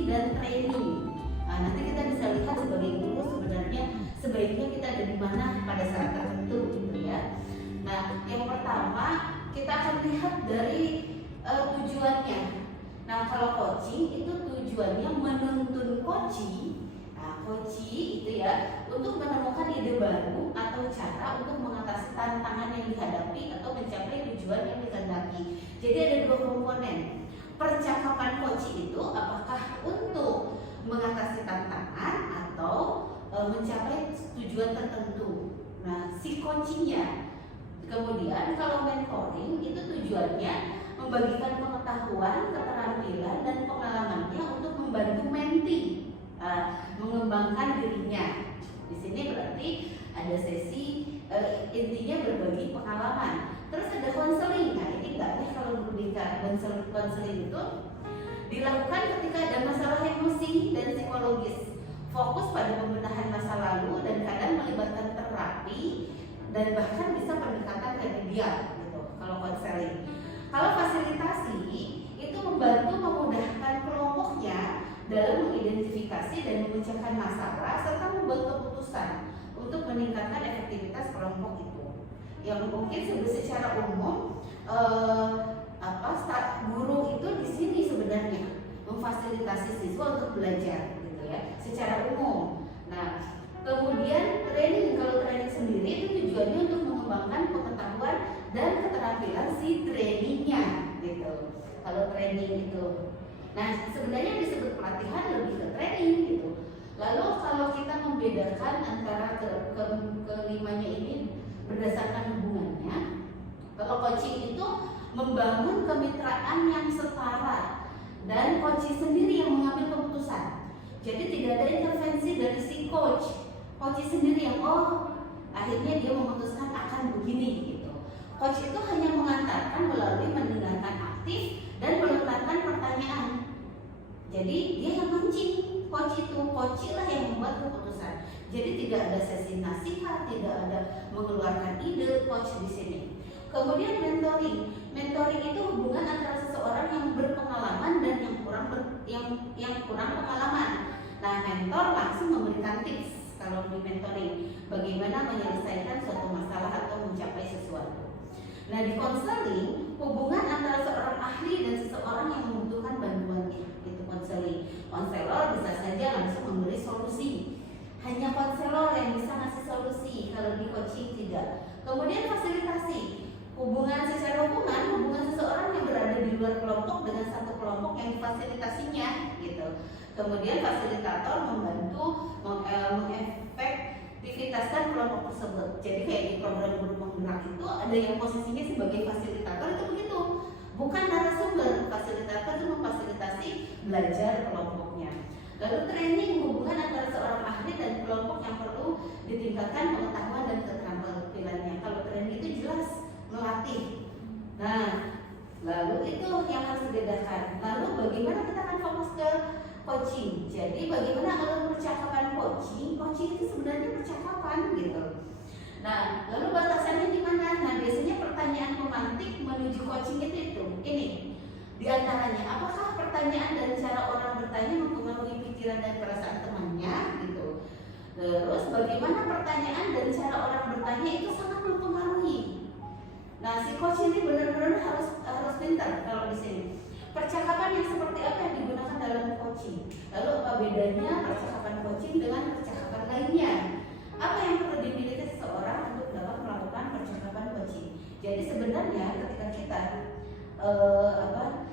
coaching dan training. Nah, nanti kita bisa lihat sebagai guru sebenarnya sebaiknya kita ada di mana pada saat tertentu gitu ya. Nah, yang pertama kita akan lihat dari tujuannya. Nah, kalau coaching itu tujuannya menuntun coachee. Nah, coachee itu ya untuk menemukan ide baru atau cara untuk mengatasi tantangan yang dihadapi atau mencapai tujuan yang dikehendaki. Jadi ada dua komponen. Percakapan coachee itu apakah untuk mengatasi tantangan atau mencapai tujuan tertentu. Nah, si coachingnya. Kemudian kalau mentoring itu tujuannya membagikan pengetahuan, keterampilan dan pengalamannya untuk membantu mentee mengembangkan dirinya. Di sini berarti ada sesi intinya berbagi pengalaman. Terus ada konseling. Nah, ini enggak ya kalau berbicara konseling itu dilakukan ketika ada masalah emosi dan psikologis. Fokus pada pembenahan masa lalu dan kadang melibatkan terapi dan bahkan bisa pendekatan remedial gitu. Kalau konseling, kalau fasilitasi itu membantu memudahkan kelompoknya dalam mengidentifikasi dan memecahkan masalah serta membuat keputusan untuk meningkatkan efektivitas kelompok itu. Yang mungkin secara umum guru itu di sini sebenarnya memfasilitasi siswa untuk belajar gitu ya secara umum. Nah, kemudian training, kalau training sendiri itu tujuannya untuk mengembangkan pengetahuan dan keterampilan si trainingnya gitu. Kalau training itu, nah sebenarnya disebut pelatihan lebih ke training gitu. Lalu kalau kita membedakan antara kelimanya ini berdasarkan hubungannya, kalau coaching itu membangun kemitraan yang setara dan coaching sendiri yang mengambil keputusan. Jadi tidak ada intervensi dari si coach sendiri yang akhirnya dia memutuskan akan begini gitu. Coach itu hanya mengantarkan melalui mendengarkan aktif dan melontarkan pertanyaan. Jadi dia yang mancing, coach lah yang membuat keputusan. Jadi tidak ada sesi nasihat, tidak ada mengeluarkan ide coach di sini. Kemudian mentoring itu hubungan antara seseorang yang berpengalaman dan yang kurang pengalaman. Nah, mentor langsung memberikan tips kalau di mentoring bagaimana menyelesaikan suatu masalah atau mencapai sesuatu. Nah, di konseling hubungan antara seorang ahli dan seseorang yang membutuhkan bantuannya, itu konseling. Konselor bisa saja langsung memberi solusi. Hanya konselor yang bisa ngasih solusi, kalau di coaching tidak. Kemudian fasilitasi. Hubungan seseorang yang berada di luar kelompok dengan satu kelompok yang difasilitasinya gitu. Kemudian fasilitator membantu mengefektivitaskan kelompok tersebut. Jadi kayak di program guru penggerak itu ada yang posisinya sebagai fasilitator itu begitu. Bukan narasumber, fasilitator itu memfasilitasi belajar kelompoknya. Lalu training, hubungan antara seorang ahli dan kelompok yang perlu ditingkatkan pengetahuan dan keterampilannya. Kalau training itu jelas melatih. Nah, lalu itu yang harus dibedakan. Lalu bagaimana kita akan fokus ke coaching? Jadi bagaimana alur percakapan coaching? Coaching itu sebenarnya percakapan gitu. Nah, lalu batasannya di mana? Nah, biasanya pertanyaan pemantik menuju coaching itu ini. Di antaranya, apakah pertanyaan dan cara orang bertanya mempengaruhi pikiran dan perasaan temannya gitu. Terus bagaimana pertanyaan dan cara orang bertanya itu sangat mempengaruhi. Nah, si coach ini benar-benar harus pintar kalau di sini. Percakapan yang seperti apa yang digunakan dalam coaching? Lalu apa bedanya percakapan coaching dengan percakapan lainnya? Apa yang perlu dimiliki seseorang untuk dapat melakukan percakapan coaching? Jadi sebenarnya ketika kita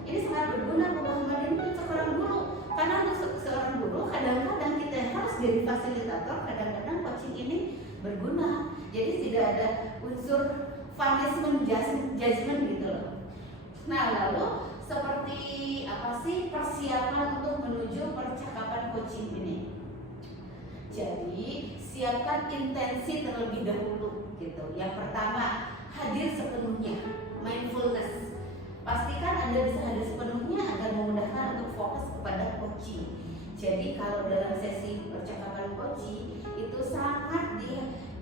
ini sangat berguna pemahaman ini untuk seorang guru. Karena untuk seorang guru kadang-kadang kita harus jadi fasilitator, kadang-kadang coaching ini berguna. Jadi tidak ada unsur punishment judgment gitu loh. Nah, lalu seperti apa sih persiapan untuk menuju percakapan coaching ini? Jadi siapkan intensi terlebih dahulu gitu. Yang pertama, hadir sepenuhnya, mindfulness. Pastikan Anda bisa hadir sepenuhnya agar memudahkan untuk fokus kepada coaching. Jadi kalau dalam sesi percakapan coaching itu sangat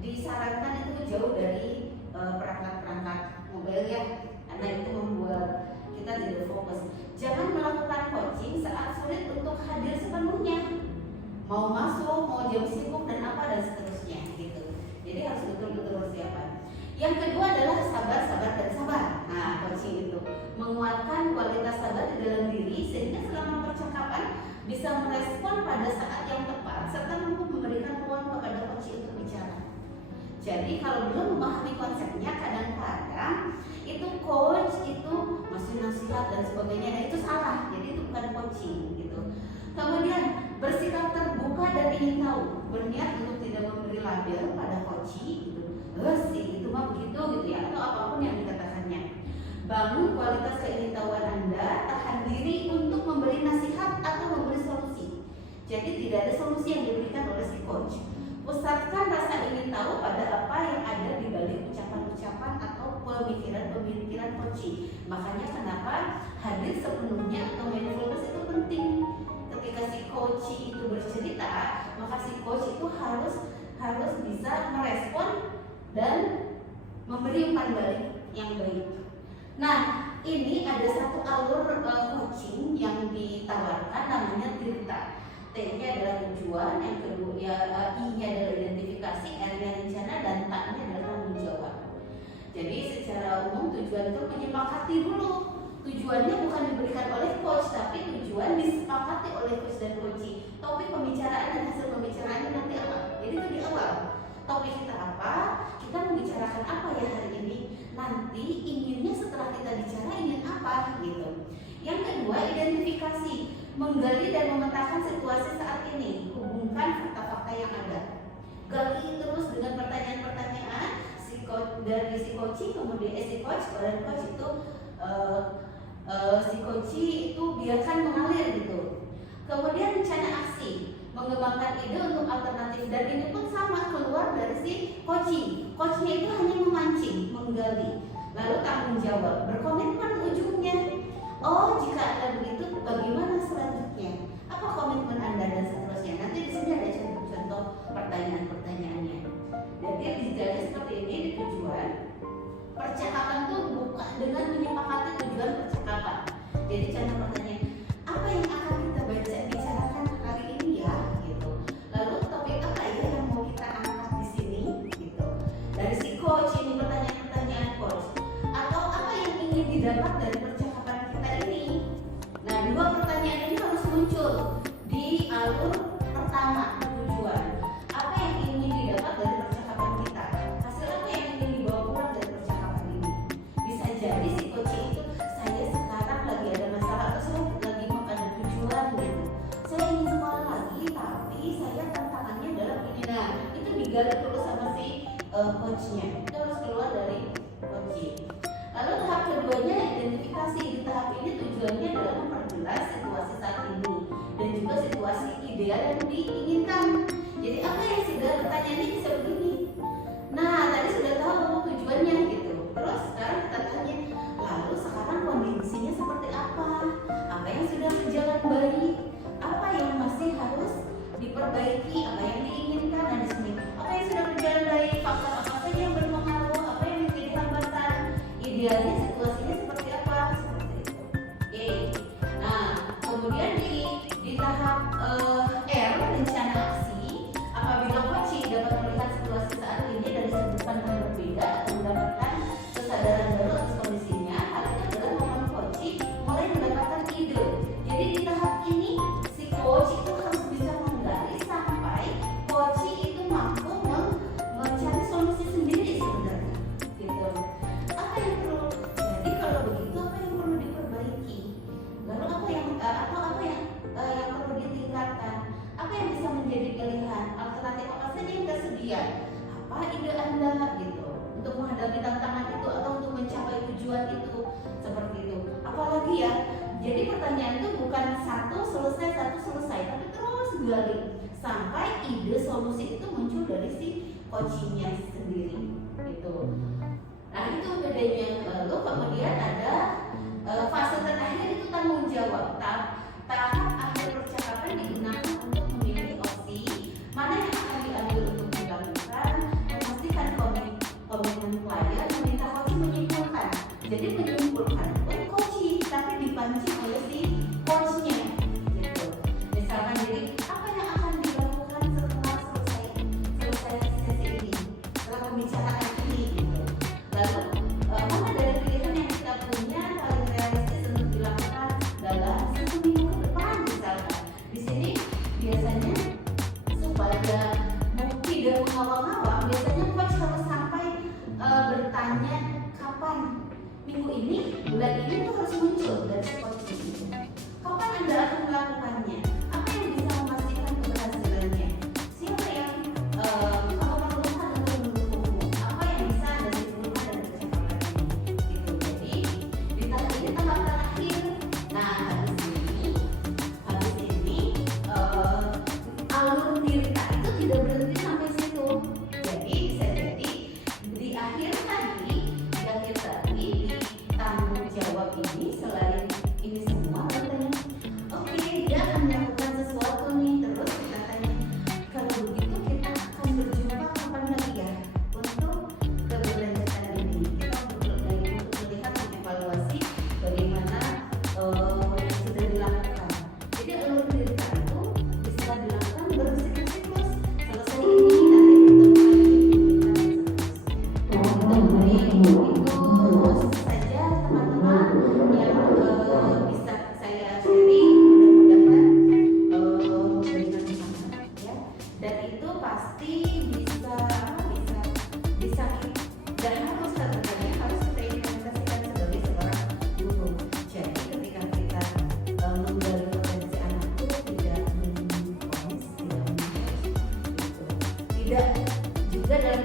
disarankan itu jauh dari perangkat-perangkat mobil ya, karena itu membuat kita tidak fokus. Jangan melakukan coaching saat sulit untuk hadir mau masuk, mau jam sibuk dan apa dan seterusnya gitu. Jadi harus betul-betul persiapan. Yang kedua adalah sabar, sabar dan sabar. Nah, coaching itu menguatkan kualitas sabar di dalam diri sehingga selama percakapan bisa merespon pada saat yang tepat serta mampu memberikan ruang kepada coach untuk bicara. Jadi kalau belum memahami konsepnya, kadang-kadang itu coach itu masih nasihat dan sebagainya, dan itu salah. Jadi itu bukan coaching gitu. Kemudian bersikap terbuka dan ingin tahu, berniat untuk tidak memberi label pada coach gitu. Sih itu mah begitu gitu ya, atau apapun yang dikatakannya. Bangun kualitas keingintahuan Anda, tahan diri untuk memberi nasihat atau memberi solusi. Jadi tidak ada solusi yang diberikan oleh si coach. Pusatkan rasa ingin tahu pada apa yang ada di balik ucapan-ucapan atau pemikiran-pemikiran coaching. Makanya kenapa hadir sepenuhnya atau mindfulness itu penting. Ketika si coach itu bercerita, maka si coach itu harus bisa merespon dan memberi umpan balik yang baik. Nah, ini ada satu alur coaching yang ditawarkan namanya TIRTA. T-nya adalah tujuan, yang kedua I-nya adalah identifikasi, R-nya rencana, dan T-nya adalah tanggung jawab. Jadi secara umum tujuan itu menyepakati dulu. Tujuannya bukan diberikan oleh coach, tapi tujuan disepakati oleh coach dan coaching. Topik pembicaraan dan hasil pembicaraannya nanti apa? Jadi itu di awal. Topik kita apa? Kita membicarakan apa ya hari ini? Nanti inginnya setelah kita bicara ingin apa gitu. Yang kedua, identifikasi, menggali dan memetakan situasi saat ini, hubungkan fakta-fakta yang ada. Gali terus dengan pertanyaan-pertanyaan dari si coaching, kemudian si coach itu si coaching itu biarkan mengalir gitu. Kemudian rencana aksi, mengembangkan ide untuk alternatif, dan ini pun sama keluar dari si coaching. Coachnya itu hanya memancing, menggali. Lalu tanggung jawab, berkomitmen ujungnya. Oh, jika ada begitu, bagaimana selanjutnya? Apa komitmen Anda dan seterusnya? Nanti di sini ada contoh-contoh pertanyaan-pertanyaannya. Jadi dijaga seperti ini di tujuan. Percakapan itu bukan dengan menyepakati tujuan percakapan. Jadi contoh pertanyaan, apa yang akan kita bicarakan hari ini ya? Gitu. Lalu topik apa ya yang mau kita angkat di sini? Gitu. Dari si coach ini pertanyaan-pertanyaan coach. Atau apa yang ingin didapat dari percakapan kita ini? Nah, dua pertanyaan ini harus muncul di alur pertama, tujuan. Apa yang ingin didapat dari percakapan kita? Hasil apa yang ingin dibawa pulang dari percakapan ini? Bisa jadi si coach itu, saya sekarang lagi ada masalah atau saya lagi ada tujuan gitu. Saya ingin sekolah lagi, tapi saya tantangannya adalah ini. Nah, itu digali terus sama si coachnya. Itu harus keluar dari coaching. Lalu tahap keduanya identifikasi. Di tahap ini tujuannya adalah memperjelas situasi saat ini dan juga situasi ideal yang diinginkan. Jadi apa yang sudah pertanyaannya bisa begini. Nah, tadi sudah tahu tujuannya gitu. Terus sekarang kita tanya, lalu sekarang kondisinya seperti apa? Apa yang sudah berjalan baik? Apa yang masih harus diperbaiki? Apa yang diinginkan? Dan di sini apa yang sudah berjalan baik? Faktor apa saja yang berpengaruh? Apa yang menjadi hambatan? Idealnya situasinya seperti apa? Seperti itu. Oke. Nah, kemudian di tahap R, rencana aksi, apabila coaching dapat melihat situasi saat ini dari sudut pandang berbeda atau mendapatkan kesadaran baru atas kondisinya, hal itu adalah momen coaching mulai mendapatkan ide. Jadi di tahap ini si coach itu harus bisa menggali sampai coaching itu mampu mencari solusi sendiri sebenarnya. Gitu. Apa yang perlu? Jadi kalau begitu apa yang perlu diperbaiki? Lalu apa yang perlu ditingkatkan? Apa yang bisa menjadi pilihan? Alternatif apa saja yang tersedia? Apa ide Anda gitu untuk menghadapi tantangan itu atau untuk mencapai tujuan itu? Seperti itu. Apalagi ya? Jadi pertanyaan itu bukan satu selesai, tapi terus gali sampai ide solusi itu muncul dari si coachingnya sendiri. Gitu. Nah, itu bedanya. Lalu kemudian ada fase terakhir itu tanggung jawab. Tahap akhir percakapan digunakan untuk memilih opsi mana yang akan diambil untuk dilakukan, memastikan komitmen klien, meminta coaching menyimpulkan. Jadi menyimpulkan pun coaching, tapi dipancing oleh si coachnya. Gitu. Misalkan jadi apa yang akan dilakukan biasanya supaya tidak mengawang-awang, biasanya coach harus sampai bertanya kapan minggu ini, bulan ini tuh harus muncul dari coach itu. Kapan Anda akan melakukannya? Apa yang bisa memastikan keberhasilannya? Siapa yang apakah keluhan atau mendukungmu? Apa yang bisa Anda simpulkan dari kesepakatan ini? Gitu. Jadi di tahap ini tahap terakhir. Nah habis ini alur cerita itu tidak berhenti sampai situ. Jadi bisa jadi di akhir tadi di tanggung jawab ini, selain ini semua katanya, oke, dia akan melakukan sesuatu nih. Terus kita tanya, kalau begitu kita akan berjumpa kapan lagi ya untuk keberlanjutan ini. Kita untuk melihat, mengevaluasi bagaimana yang sudah dilakukan. Jadi alur cerita itu bisa dilakukan bersiklus-siklus. Selesai ini nanti itu saja teman-teman yang bisa saya sharing. Mudah-mudahan memberikan semangat ya. Dan itu pasti bisa dan harus tentunya harus kita implementasikan sebagai seorang guru. Jadi ketika kita menggali potensi anak itu tidak memfonis, tidak juga dalam